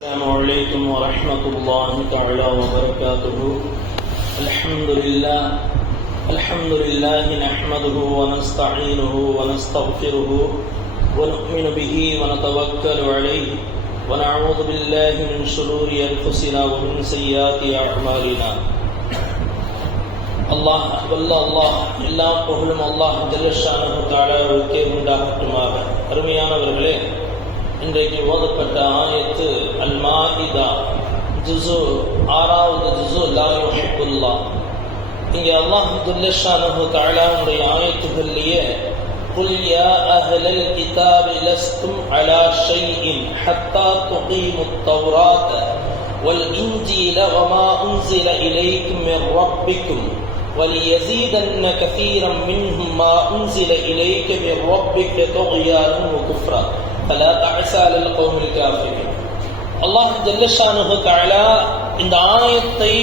السلام عليكم ورحمة الله تعالى وبركاته. الحمد لله نحمده ونستعينه ونستغفره ونؤمن به ونتوكل عليه ونعوذ بالله من شرور أنفسنا ومن سيئات أعمالنا. الله எல்லா புகழும் அல்லாஹ் ஜல்லஷானஹு தஆலாவுக்கே உண்டாகட்டுமாக. அருமையானவர்களே, இன்றைக்கு ஓதப்பட்ட ஆயத்து அல் மாஇதா ஜுஸு 6வது ஜுஸு லா யுஹிப்புல்லாஹ். இங்கே அல்லாஹ் ஜல்லஷானஹு தஆலாவுடைய ஆயத்துகளிலேயே குல் யா அஹ்லல் கிதாபி லஸ்தும் அலா ஷைஇன் ஹத்தா துகீமுத் தௌராத வல் இன்ஜீல வமா உன்ஸில இலைக்கும் மின் ரப்பிக்கும் وَلِيَزِيدَنَّ كَثِيرًا مِّنْهُمْ مَا أُنْزِلَ إِلَيْكَ مِنْ رَبِّكَ طُغْيَانًا وَكُفْرًا فَلَا تَعْسَ عَلَى الْقَوْمِ الْكَافِرِينَ. அல்லாஹ் ஜல்லஷானுஹு தஆலா இந்த ஆயத்தை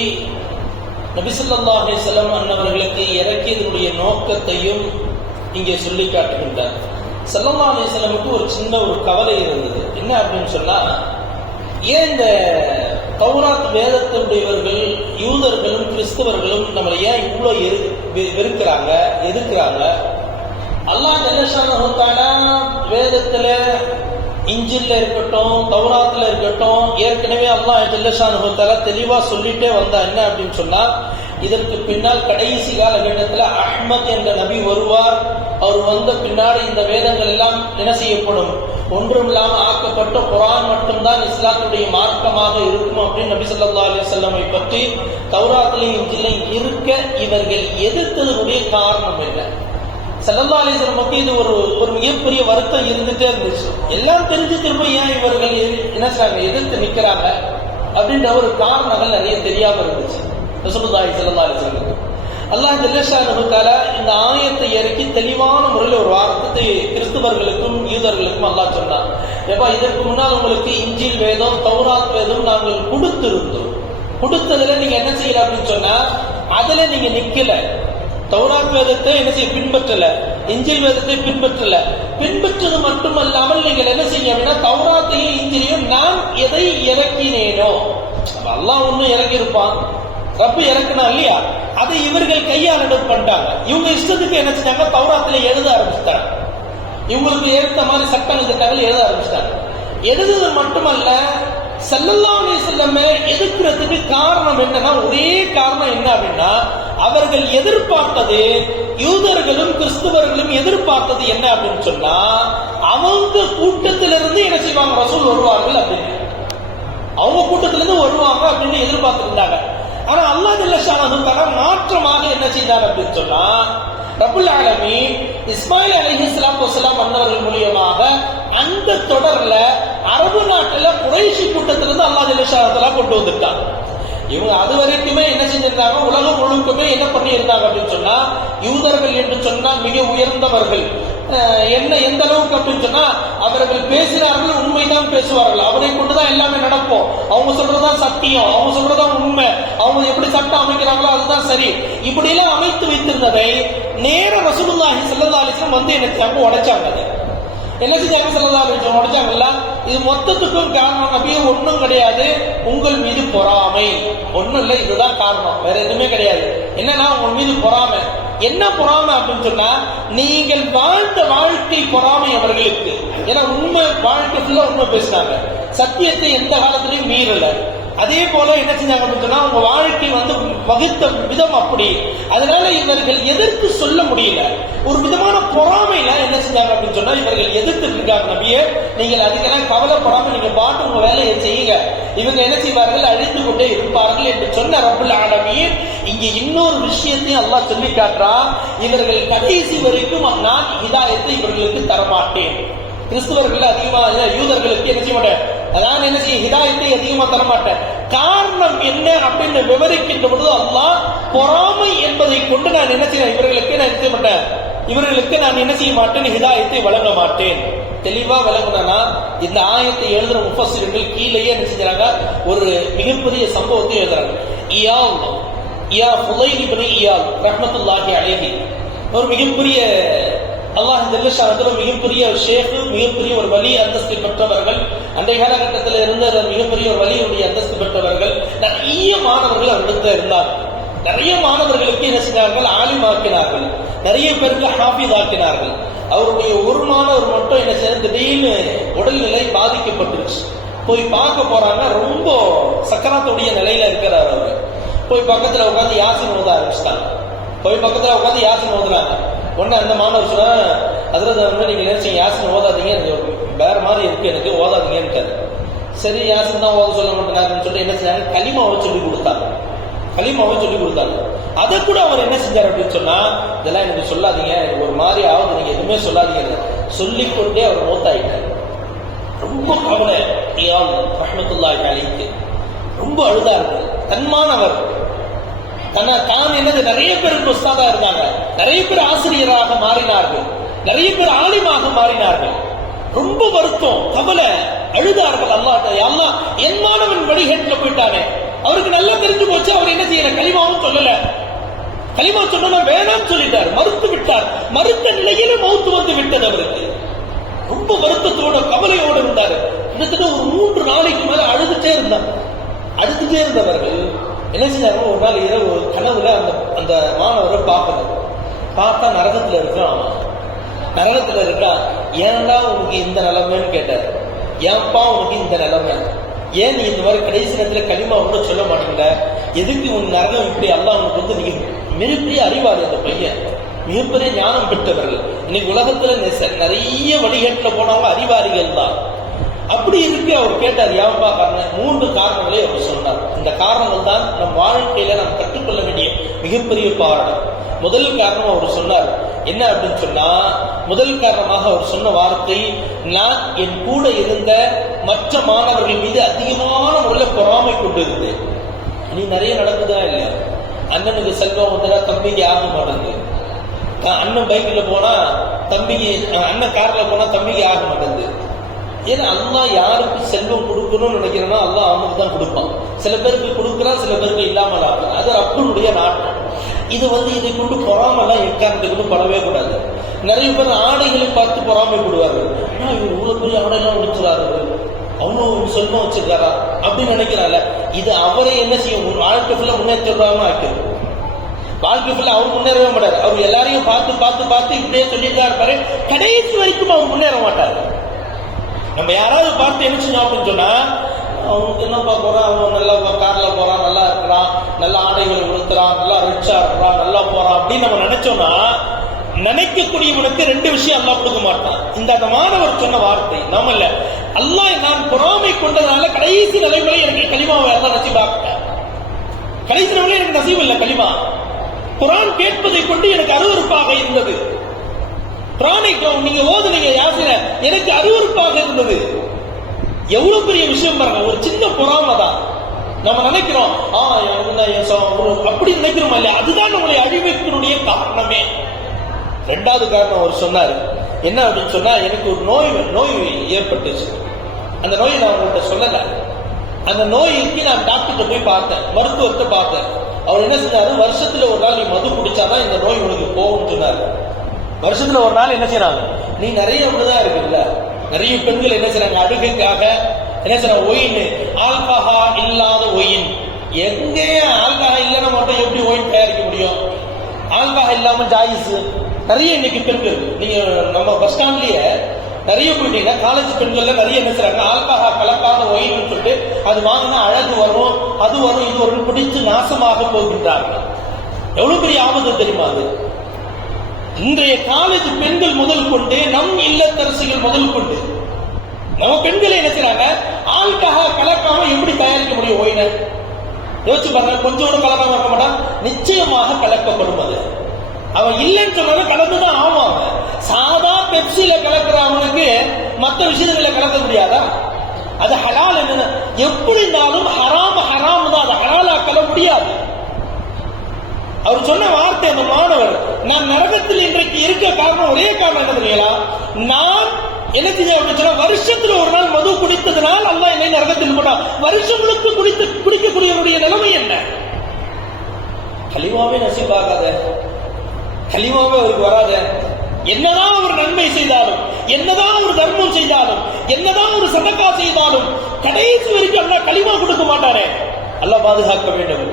நபி ஸல்லல்லாஹு அலைஹி வஸல்லம் அன்னவர்களுக்கு இறக்கியதனுடைய நோக்கத்தையும் இங்கே சொல்லி காட்டுகின்றார். ஸல்லல்லாஹு அலைஹி வஸல்லமுக்கு ஒரு சின்ன கவலை இருந்தது. என்ன அப்படின்னு சொன்னா, ஏன் இந்த தௌராத் வேதத்தினுடையவர்கள் யூதர்களும் கிறிஸ்தவர்களும் நம்மளை ஏன் இவ்வளவு வெறுக்கிறாங்க, எதிர்க்கிறாங்க? அல்லாஹ் ஜல்லஷானஹு தஆலா வேதத்துல இஞ்சில்ல இருக்கட்டும் தௌராத்துல இருக்கட்டும் ஏற்கனவே அல்லாஹ் ஜல்லஷானஹு தஆலா தெளிவா சொல்லிட்டே வந்தா என்ன அப்படின்னு சொன்னா, இதற்கு பின்னால் கடைசி காலகட்டத்தில் அஹ்மத் என்ற நபி வருவார். அவர் வந்த பின்னாடி இந்த வேதங்கள் எல்லாம் என்ன செய்யப்படும், ஒன்றுமில்லாமல் ஆக்கப்பட்ட குர்ஆன் மட்டும்தான் இஸ்லாத்துடைய மார்க்கமாக இருக்கும் அப்படின்னு நபி ஸல்லல்லாஹு அலைஹி வஸல்லம் பற்றி தௌராத்திலையும் இன்ஜிலையும் இருக்க இவர்கள் எதிர்த்ததனுடைய காரணம் என்ன? ஸல்லல்லாஹு அலைஹி வஸல்லம் இது ஒரு மிகப்பெரிய வருத்தம் இருந்துட்டே இருந்துச்சு. எல்லாம் தெரிஞ்சு திரும்ப ஏன் இவர்கள் என்ன செய்றாங்க, எதிர்த்து நிற்கிறாங்க அப்படின்ற ஒரு காரணங்கள் நிறைய தெரியாம இருந்துச்சு ரசூலுல்லாஹி ஸல்லல்லாஹு அலைஹி வஸல்லம். அல்லாஹ் ஜல்லஷானுஹு தஆலா இந்த ஆயத்தை இறக்கி தெளிவான முறையில் ஒரு வார்த்தை கிறிஸ்தவர்களுக்கும் யூதர்களுக்கும் அல்லாஹ் சொன்னார். ஏப்பா, இதற்கு முன்னால் உங்களுக்கு இஞ்சில் வேதம் தௌராத் வேதம் நாங்கள் கொடுத்திருந்தோம். கொடுத்ததுல நீங்க என்ன செய்யல அப்படின்னு சொன்னா, அதுல நீங்க நிக்கல. தௌராத் வேதத்தை என்ன செய்ய பின்பற்றல, இஞ்சில் வேதத்தை பின்பற்றல. பின்பற்றது மட்டுமல்லாமல் நீங்கள் என்ன செய்ய அப்படின்னா, தௌராத்தையும் இஞ்சிலையும் நான் எதை இறக்கினேனோ, அல்லாஹ் ஒன்னும் இறக்கி இருப்பான், ரப்பு இறக்குனா இல்லையா, அதை இவர்கள் கையால் பண்ணிட்டாங்க. இவங்க இஷ்டத்துக்கு என்ன செஞ்சாங்க, தௌராத்துல எழுத ஆரம்பிச்சிட்டாங்க. இவங்களுக்கு ஏற்ற மாதிரி சட்டங்கள் திட்டங்கள் எழுத ஆரம்பிச்சிட்டாங்க. எழுதுவது மட்டுமல்ல, ஸல்லல்லாஹு அலைஹி வஸல்லம் எதிர்க்கிறதுக்கு காரணம் என்னன்னா, ஒரே காரணம் என்ன அப்படின்னா, அவர்கள் எதிர்பார்த்தது, யூதர்களும் கிறிஸ்துவர்களும் எதிர்பார்த்தது என்ன அப்படின்னு சொன்னா, அவங்க கூட்டத்திலிருந்து என்ன செய்வாங்க, ரசூல் வருவார்கள் அப்படின்னு, அவங்க கூட்டத்திலிருந்து வருவாங்க அப்படின்னு எதிர்பார்த்திருந்தாங்க. ஆனா அல்லாஹ் ஜல்லஷானஹு தஆலா மாற்றமாக என்ன செய்தார் அப்படின்னு சொன்னா, ரப்புல் ஆலமீன் இஸ்மாயில் அலைஹிஸ்ஸலாத்து வஸலாம் அன்னவர்கள் மூலமாக அந்த தொடர்ல அரபு நாட்டுல குறைஷி கூட்டத்திலிருந்து அல்லாஹ் ஜல்லஷானஹு தஆலா கொண்டு வந்துட்டாங்க. இவங்க அது வரைக்குமே என்ன செஞ்சிருந்தாங்க, உலகம் முழுக்குமே என்ன பண்ணி இருந்தாங்க அப்படின்னு சொன்னா, யூதர்கள் என்று சொன்னா மிக உயர்ந்தவர்கள். என்ன எந்த அளவுக்கு அப்படின்னு சொன்னா, அவர்கள் பேசினார்கள், உண்மைதான் பேசுவார்கள், அவரை கொண்டுதான் எல்லாமே நடப்போம், அவங்க சொல்றதுதான் சத்தியம், அவங்க சொல்றதுதான் உண்மை, அவங்க எப்படி சட்டம் அமைக்கிறாங்களோ அதுதான் சரி, இப்படி எல்லாம் அமைத்து வைத்திருந்ததை நேர ரசூலுல்லாஹி ஸல்லல்லாஹு அலைஹி வஸல்லம் வந்து என்ன செஞ்சாங்க, உடைச்சாங்க. என்ன செஞ்சாங்க, ஸல்லல்லாஹு அலைஹி வஸல்லம் உடைச்சாங்கல்ல. இது மொத்தத்துக்கும் காரணம் நபியே ஒன்றும் கிடையாது, உங்கள் மீது பொறாமை, ஒன்னும் இல்லை, இதுதான் காரணம், வேற எதுவுமே கிடையாது. என்னன்னா உங்கள் மீது பொறாமை. என்ன பொறாமை அப்படின்னு சொன்னா, நீங்கள் வாழ்ந்த வாழ்க்கை பொறாமை அவர்களுக்கு. ஏன்னா உண்மை வாழ்க்கை ஃபுல்லா உண்மை பேசினாங்க, சத்தியத்தை எந்த காலத்திலையும் மீறல. அதே போல என்ன செஞ்சாங்க அப்படின்னு சொன்னா, உங்க வாழ்க்கை வந்து வகுத்த விதம் அப்படி, அதனால இவர்கள் எதிர்த்து சொல்ல முடியல. ஒரு விதமான பொறாமையில என்ன செஞ்சாங்க அப்படின்னு சொன்னா, இவர்கள் எதிர்த்து இருக்காங்க. நபியே, நீங்கள் அதுக்கெல்லாம் கவலைப்படாம நீங்க பாட்டு உங்க வேலையை செய்யுங்க, இவங்க என்ன செய்வார்கள், அழித்து கொண்டே இருப்பார்கள் என்று சொன்ன ரப்புல் ஆலமீன் இங்க இன்னொரு விஷயத்தையும் அல்லாஹ் சொல்லி காட்டுறான். இவர்கள் கடைசி வரைக்கும் நான் ஹிதாயத்தை இவர்களுக்கு தரமாட்டேன். கிறிஸ்துவர்கள் அதிகமா, யூதர்களுக்கு என்ன செய்ய மாட்டேன், அதான் என்ன செய்ய, ஹிதாயத்தை அதிகமா தரமாட்டேன். காரணம் என்ன அப்படின்னு விவரிக்கின்ற பொழுது அல்லாஹ் பொறாமை என்பதை கொண்டு நான் என்ன செய்ய, இவர்களுக்கு நான் செய்ய மாட்டேன், இவர்களுக்கு நான் என்ன செய்ய மாட்டேன், ஹிதாயத்தை வழங்க மாட்டேன். தெளிவா விளங்குனா இந்த ஆயத்தை எழுதுற முஃபஸ்ஸிர்கள் கீழேயே என்ன செஞ்சாங்க, ஒரு மிகப்பெரிய சம்பவத்தை எழுதுறாங்க. யா ஃபுலைல் இப்னு இயால் ரஹ்மத்துல்லாஹி அலைஹி ஒரு மிகப்பெரிய அல்லாஹ் ஜல்லஷானஹு மிகப்பெரிய ஷேக், மிகப்பெரிய ஒரு வலி அந்தஸ்து பெற்றவர்கள், அன்றைய காலகட்டத்தில் இருந்த மிகப்பெரிய ஒரு வலியுடைய அந்தஸ்து பெற்றவர்கள். நிறைய மாணவர்கள் அவரிடத்தில் இருந்தார். நிறைய மாணவர்களுக்கு என்ன செய்தார்கள், ஆலிமாக்கினார்கள். நிறைய பேருக்கு ஹாஃபிஸ் ஆக்கினார்கள். அவருடைய ஒரு மாணவர் மட்டும் என்ன செய்ய, திடீர்னு உடல்நிலை பாதிக்கப்பட்டுருச்சு. போய் பார்க்க போறாங்க. ரொம்ப சக்கராத்துடைய நிலையில இருக்கிறார் அவரு. போய் பக்கத்துல உட்காந்து யாசின் ஓத ஆரம்பிச்சிட்டாங்க. போய் பக்கத்துல உட்காந்து யாசின் ஓதுறாங்க. உடனே அந்த மாணவர் சொன்னா, அதில் நீங்க நினைச்சீங்க யாசின் ஓதாதீங்க, எனக்கு வேற மாதிரி இருக்கு, எனக்கு ஓதாதீங்கன்னு. சரி யாசின் தான் ஓத சொல்ல மாட்டேங்கிறாருன்னு சொல்லிட்டு என்ன செஞ்சாங்க, கலிமாவை சொல்லி கொடுத்தாங்க. கலிமாவை சொல்லி கொடுத்தாங்க. அதை கூட அவர் என்ன செஞ்சார் அப்படின்னு சொன்னா, இதெல்லாம் எனக்கு சொல்லாதீங்க, எனக்கு ஒரு மாதிரி ஆகுது, நீங்க எதுவுமே சொல்லாதீங்க சொல்லிக்கொண்டே அவர் மூத்தாயிட்டார். ரொம்ப கவலை ரஹ்மத்துல்லாஹி அலைஹி, ரொம்ப அழுதார்கள். தன்மானவர் தான் என்னது, நிறைய பேருக்கு உஸ்தாதா இருந்தாங்க, நிறைய பேர் ஆசிரியராக மாறினார்கள், நிறைய பேர் ஆலிமாக மாறினார்கள். ரொம்ப வருத்தம், கவலை, அழுதார்கள். அல்லாஹ் என் மாணவன் வழிகேட்டுல போயிட்டானே, அவருக்கு நல்லா தெரிஞ்சு போச்சு. அவர் என்ன செய்யல, கலிமாவும் சொல்லல. கலிமா சொன்னா வேணாம்னு சொல்லிட்டார், மறுத்து விட்டார். மறுத்த நிலையில மௌத்து வந்து விட்டது அவருக்கு. ரொம்ப வருத்தத்தோட கவலையோடு இருந்தார். கிட்டத்தட்ட ஒரு 3 நாளைக்கு மேல அழுதுட்டே இருந்தவர்கள் என்ன செஞ்சாங்க, ஒரு நாள் இரவு கனவுல அந்த மாணவரை பார்க்கணும். பார்த்தா நரகத்துல இருக்கான். நரகத்துல இருக்கா. ஏன்டா உனக்கு இந்த நிலைமைன்னு கேட்டார். ஏன்பா உனக்கு இந்த நிலைமை, ஏன் நீ இந்த மாதிரி கடைசி நேரத்துல களிமா கூட சொல்ல மாட்டேங்கிற, எதுக்கு உன் நரகம் இப்படி? அல்லாஹ் உனக்கு வந்து நீங்க மிகப்பெரிய அறிவாளி. அந்த பையன் மிகப்பெரிய ஞானம் பெற்றவர்கள். இன்னைக்கு உலகத்துல நிறைய வழிகேட்டுல போனவங்க அறிவாளிகள் தான். அப்படி இருக்கு. அவர் கேட்டார், ஏன்பா காரணம்? 3 காரணங்களை அவர் சொன்னார். இந்த காரணங்கள் தான் நம் வாழ்க்கையில நாம் கற்றுக்கொள்ள வேண்டிய மிகப்பெரிய பாடம். முதல் காரணம் அவர் சொன்னார் என்ன அப்படின்னு சொன்னா, முதல் காரணமாக அவர் சொன்ன வார்த்தை, நான் என் கூட இருந்த மற்ற மாணவர்கள் மீது அதிகமான முறையில் பொறாமை கொண்டு இருந்தேன். நீ நிறைய நடக்குதா இல்லையா? அண்ணனுக்கு செல்வம் வந்தா தம்பிக்கு ஆக மாட்டேங்குது. அண்ணன் பைக்ல போனா தம்பிக்கு, அண்ணன் கார்ல போனா தம்பிக்கு ஆக மாட்டேங்குது. ஏன்னா அல்லாஹ் யாருக்கு செல்வம் கொடுக்கணும்னு நினைக்கிறேன்னா அல்லாஹ் அவனுக்கு தான் கொடுப்பான். சில பேருக்கு கொடுக்குறான், சில பேருக்கு இல்லாமல் ஆகும். அது ரப்பனுடைய நாட்டம். இது இதை கொண்டு பொறாமெல்லாம் எக்காரணத்துக்கு படவே கூடாது. நிறைய பேர் ஆடைகளை பார்த்து பொறாமைப்படுவார்கள். இவர் இவ்வளவு பெரிய ஆடையெல்லாம் முடிச்சுறாரு, அவனும் செல்வம் வச்சிருக்காரா அப்படின்னு நினைக்கிறாங்க. இது அவரை என்ன செய்யும், வாழ்க்கை ஃபுல்லா முன்னேற்றாம ஆக்கிடும். வாழ்க்கை ஃபுல்லா அவர் முன்னேறவே மாட்டார். அவர் எல்லாரையும் பார்த்து இப்படியே சொல்லிட்டு தான் இருப்பாரு. கடைசி வரைக்கும் அவர் முன்னேற மாட்டார். நம்ம யாராவது பார்த்து என்ன செஞ்சோம் அப்படின்னு சொன்னா, அவனுக்கு என்னப்பா போறான், அவன் நல்லா கார்ல போறான், நல்லா இருக்கிறான், நல்ல ஆடைகளை உடுத்துறான், நல்லா ரிச்சா இருக்கிறான், நல்லா போறான் அப்படின்னு நம்ம நினைச்சோம்னா, நினைக்கக்கூடியவனுக்கு 2 விஷயம் அல்லாஹ் கொடுக்க மாட்டான். அந்த மாணவர் சொன்ன வார்த்தை நாம இல்ல, அல்லாஹ் நான் பொறாமை கொண்டதுனால கடைசி நிலைமையில எனக்கு கலிமாவை எல்லாம் நசீபாக்க, கடைசி நிலைமையில எனக்கு நசீப் இல்ல கலிமா. குர்ஆன் கேட்பதை கொண்டு எனக்கு அருவருப்பாக இருந்தது. குர்ஆனை நீங்க ஓதுனீங்க யாசிர, எனக்கு அருவருப்பாக இருந்தது. எவ்வளவு பெரிய விஷயம் பாருங்க. ஒரு சின்ன பொறாமை தான். நம்ம நினைக்கிறோம் அப்படி நினைக்கிறோம் இல்ல, அதுதான் நம்முடைய அழிவுக்கினுடைய காரணமே. 2வது காரணம் அவர் சொன்னார் என்ன அப்படின்னு சொன்னா, எனக்கு ஒரு நோய் ஏற்பட்டுச்சு. அந்த நோயை நான் உங்கள்கிட்ட சொல்லல. அந்த நோய்க்கு நான் டாக்டர்கிட்ட போய் பார்த்தேன், மருத்துவத்தை பார்த்தேன். அவர் என்ன செஞ்சாரு, வருஷத்துல ஒரு நாள் நீ மது குடிச்சாதான் இந்த நோய் உனக்கு போகும்னு சொன்னாரு. வருஷத்துல ஒரு நாள் என்ன செய்யறாங்க, நீ நிறைய அப்படிதான் இருக்குல்ல, நிறைய பெண்கள் என்ன செய்யறாங்க, அழுகைக்காக என்ன செய்யறாங்க, ஒயின், ஆல்கஹா இல்லாத ஒயின். எங்கே ஆல்கஹா இல்லைன்னா மட்டும் எப்படி ஒயின் தயாரிக்க முடியும்? ஆல்கஹா இல்லாம ஜாயிஸ். நிறைய இன்னைக்கு பெண்கள், நீங்க நம்ம பஸ் ஸ்டாண்ட்லயே நிறைய போயிட்டீங்கன்னா காலேஜ் பெண்கள்ல நிறைய என்ன செய்றாங்க, ஆல்கஹா கலக்காத ஒயின் சொல்லிட்டு அது வாங்கினா அழகு வரும், அது வரும், இது வரும், பிடிச்சு நாசமாக போகின்றார்கள். எவ்வளவு பெரிய ஆபத்து தெரியுமா அது? இன்றைய காலேஜ் பெண்கள் முதல் கொண்டு, நம் இல்லத்தரசிகள் முதல் கொண்டு, நம்ம பெண்களை என்ன செய்றாங்க, ஆல்கஹா கலக்காம எப்படி தயாரிக்க முடியும் ஒயினை? யோசிச்சு பாருங்க. கொஞ்சோடு கலக்காம இருக்க மாட்டான், நிச்சயமாக கலக்கப்படும். அது அவன் இல்லைன்னு சொன்னாலும் கலந்துதான் ஆவாங்க. சாதா பெப்சில கலக்கிற அவனுக்கு மற்ற விஷயங்களை கலக்க முடியாதா? அது ஹலால் என்ன, எப்படி இருந்தாலும் ஹராம் ஹராம் தான், அது ஹலாலாக்கல முடியாது. அவர் சொன்ன வார்த்தை அந்த மாணவர், நான் நரகத்தில் இன்றைக்கு இருக்க காரணம், ஒரே காரணம் என்ன தெரியுங்களா, நான் என்ன செய்ய அப்படின்னு சொன்னா, வருஷத்துல ஒரு நாள் மது குடித்ததுனால் அல்லாஹ் என்னை நரகத்தில் போட்டான். வருஷம் முழுக்க குடிக்கக்கூடியவருடைய நிலைமை என்ன? கலிமாவே நசீபாகாத, கலிமாவே அவருக்கு வராத. என்னதான் ஒரு நன்மை செய்தாலும், என்னதான் ஒரு தர்மம் செய்தாலும், என்னதான் ஒரு சதக்கா செய்தாலும் கடைசி வரைக்கும் அல்லாஹ் கலிமா கொடுக்க மாட்டாரே. அல்லாஹ் பாதுகாக்க வேண்டும்.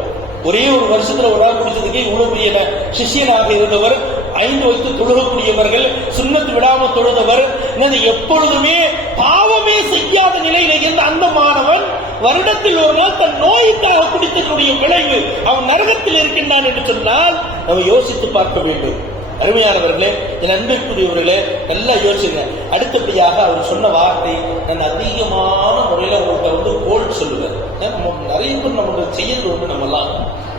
ஒரே ஒரு வருஷத்துல ஒரு நாள் குடிச்சதுக்கு இவ்வளவு பெரிய சிஷியனாக இருந்தவர், 5 வயது தொழுகக்கூடியவர்கள், சுன்னத்து விடாம தொழுதவர், எப்பொழுதுமே பாவமே செய்யாத நிலையில இருந்த அந்த மாணவன் வருடத்தில் ஒரு நாள் தன் நோய்க்காக குடித்ததனுடைய விளைவு அவன் நரகத்தில் இருக்கின்றான் என்று சொன்னால் நம்ம யோசித்து பார்க்க வேண்டும். அருமையானவர்களே, என் அன்பிற்குரியவர்களே, நல்லா யோசிங்க. அடுத்தபடியாக அவர் சொன்ன வார்த்தை, நான் அதிகமான முறையில உங்கள்கிட்ட கோல் சொல்லுவேன். நிறைய பேர் நமக்கு செய்யறது ஒன்று, நம்மலாம்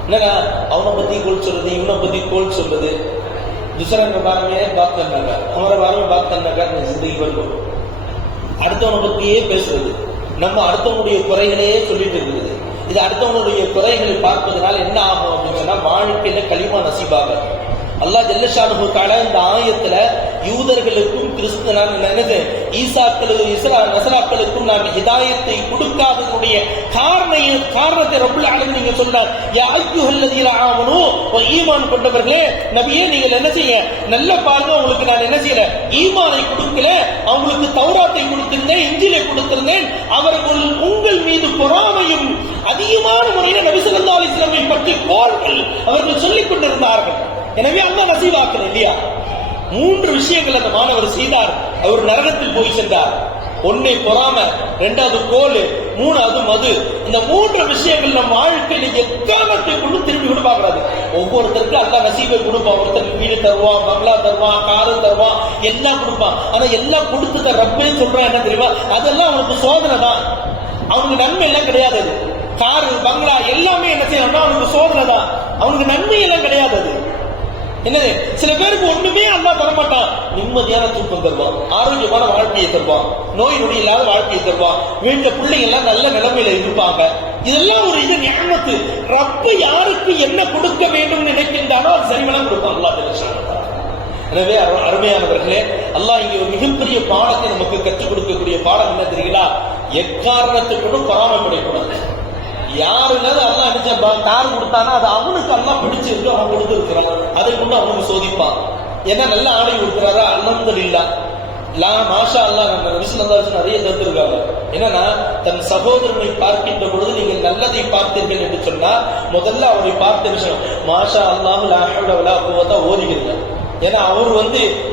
என்னன்னா அவனை பத்தி கோல் சொல்றது, இவனை பத்தி கோல் சொல்றது, दूसरा के बारे में बात करना का, हमारे बारे में बात करना का जिंदगी भर को அடுத்தவனை பற்றியே பேசுறது, நம்ம அடுத்தவனுடைய குறைகளையே சொல்லிட்டு இருக்குது. இது அடுத்தவனுடைய குறைகளை பார்ப்பதனால என்ன ஆகும் அப்படின்னு சொன்னா வாழ்க்கையில களிமா நசீபாக. அல்லாஹ் ஜல்ல ஷானுஹு தஆலா இந்த ஆயத்துல யூதர்களுக்கும் நசராக்களுக்கும் நான் ஹிதாயத்தை கொடுக்காததுடைய காரணத்தை ரப்புல் ஆலமீன் நீங்க சொல்றார். யா அய்யுஹல்லதீன ஆமனூ, ஈமான் கொண்டவர்களே நபியே நீங்கள் என்ன செய்ய, நல்ல பாருங்க, உங்களுக்கு நான் என்ன செய்யல, ஈமானை கொடுக்கல, அவங்களுக்கு தௌராத்தை கொடுத்திருந்தேன், இஞ்சிலை கொடுத்திருந்தேன், அவர்கள் உங்கள் மீது பொறாமையும் அதிகமான முறையில் நபி ஸல்லல்லாஹு அலைஹி வஸல்லம் பற்றி கோள்கள் அவர்கள் சொல்லிக் கொண்டிருந்தார்கள். எனவே அல்லாஹ் நசீபாக்கல இல்லையா? 3 விஷயங்கள் அந்த மாணவர் செய்தார். அவர் நரகத்தில் போய் சென்றார். 1 பொறாமை, 2 கோல், 3 மது. இந்த 3 விஷயங்கள் நம்ம வாழ்க்கையில எக்காரணத்தை கொண்டு திரும்பி கூட பார்க்கறாது. ஒவ்வொருத்தருக்கும் அல்லாஹ் நசீபை கொடுப்பான். ஒருத்தருக்கு வீடு தருவான், பங்களா தருவான், காரு தருவான், எல்லாம் கொடுப்பான். ஆனா எல்லாம் கொடுத்துட்ட ரப்பே சொல்றான் என்ன தெரியுமா, அதெல்லாம் அவனுக்கு சோதனை தான், அவனுக்கு நன்மை எல்லாம் கிடையாது. காரு பங்களா எல்லாமே என்ன செய்யணும்னா அவனுக்கு சோதனை தான், அவனுக்கு நன்மை எல்லாம் கிடையாது. அது என்னது, சில பேருக்கு ஒண்ணுமே அல்லாஹ் தரமாட்டான். நிம்மதியான தூக்கம் தருவான், ஆரோக்கியமான வாழ்க்கையை தருவான், நோய் நொடி இல்லாத வாழ்க்கையை தருவான், வீட்டுல பிள்ளைங்க எல்லாம் நல்ல நிலைமையில இருப்பாங்க. இதெல்லாம் ஒரு இது ஞானத்து. ரப்பு யாருக்கு என்ன கொடுக்க வேண்டும் நினைக்கின்றானோ அது சரிமளம் கொடுப்பான் அல்லாஹ் ஜல்ல. எனவே அருமையானவர்களே, அல்லாஹ் இங்க ஒரு மிகப்பெரிய பாடத்தை நமக்கு கற்றுக் கொடுக்கக்கூடிய பாடம் என்ன தெரியுங்களா? எக்காரணத்துக்கு பொறாமைப்படக்கூடாது. யாருனாலும் அல்லாஹ் நினைச்சா கார் கொடுத்தானா அது அவனுக்கு அல்லாஹ் பிடிச்சிருக்கு, அவன் கொடுத்துருக்கிறான், அதை கொண்டு அவனுக்கு சோதிப்பான். ஏன்னா நல்ல ஆடை கொடுக்கிறாரா, அல்ஹம்துலில்லாஹ், லா மாஷா அல்லாஹ். நம்ம நபி ஸல்லல்லாஹு அலைஹி வஸல்லம் நிறைய தந்திருக்காங்க. என்னன்னா தன் சகோதரனை பார்க்கின்ற பொழுது நீங்கள் நல்லதை பார்த்தீர்கள் என்று சொன்னா முதல்ல அவரை பார்த்த விஷயம் மாஷா அல்லாஹ் லா ஹவ்ல வலா குவத்த ஓதுகிறீர்கள். ஏன்னா அவர்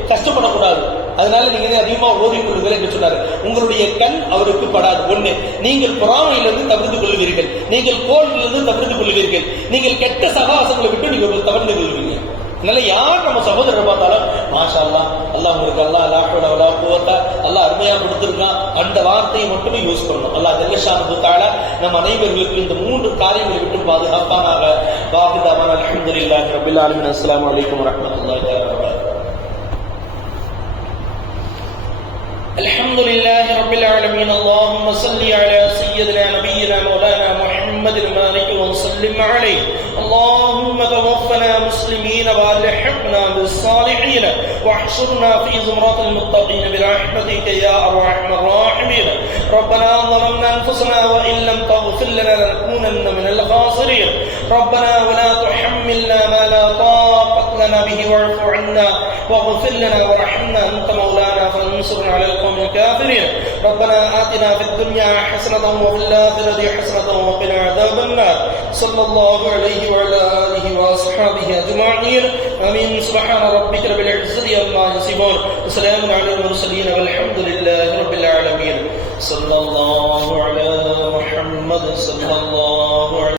கஷ்டப்படக்கூடாது, அதனால நீங்க அதிகமா ஓதிக்கொள்ளுங்கள் என்று சொன்னாரு. உங்களுடைய கண் அவருக்கு படாது. 1, நீங்கள் பொறாமையிலிருந்து தவிர்த்து கொள்வீர்கள், நீங்கள் கோளிலிருந்து தவிர்த்து கொள்வீர்கள், நீங்கள் கெட்ட சகாசங்களை விட்டு நீங்கள் தவிர்த்து கொள்வீங்க. அதனால யார் நம்ம சகோதரரை பார்த்தாலும் மாஷா அல்லாஹ், அல்லாஹ் உங்களுக்கு அல்லாஹ் லா ஹவ்ல வலா குவத்த அல்லாஹ் அருமையா கொடுத்திருக்கான், அந்த வார்த்தையை மட்டுமே யூஸ் பண்ணணும். அல்லாஹ் ஜல்ல ஷானுஹு தஆலா நம் அனைவர்களுக்கு இந்த 3 காரியங்களை விட்டு பாதுகாப்பானாக. வாஹிதாவான அல்ஹம்துலில்லாஹி ரப்பில் ஆலமீன். அஸ்ஸலாமு அலைக்கும் வரஹ்மத்துல்லாஹி வபரகாத்துஹு. الحمد لله رب العالمين. اللهم صل على سيدنا نبينا مولانا محمد المالك وسلم عليه. اللهم توفنا مسلمين والحقنا بالصالحين واحشرنا في زمرة المتقين برحمتك يا ارحم الراحمين. ربنا ظلمنا انفسنا وان لم تغفر لنا لنكونن من الخاسرين. ربنا ولا تحملنا ما لا طاقة لنا به واعف عنا واغفر لنا وارحمنا انت مولانا فانصرنا على القوم الكافرين. ربنا آتنا في الدنيا حسنة وفي الآخرة حسنة وقنا عذاب النار. صلى الله عليه وعلى آله وأصحابه أجمعين. آمين. سبحان ربك رب العزة عما يصفون وسلام على المرسلين والحمد لله رب العالمين. صلى الله على محمد صلى الله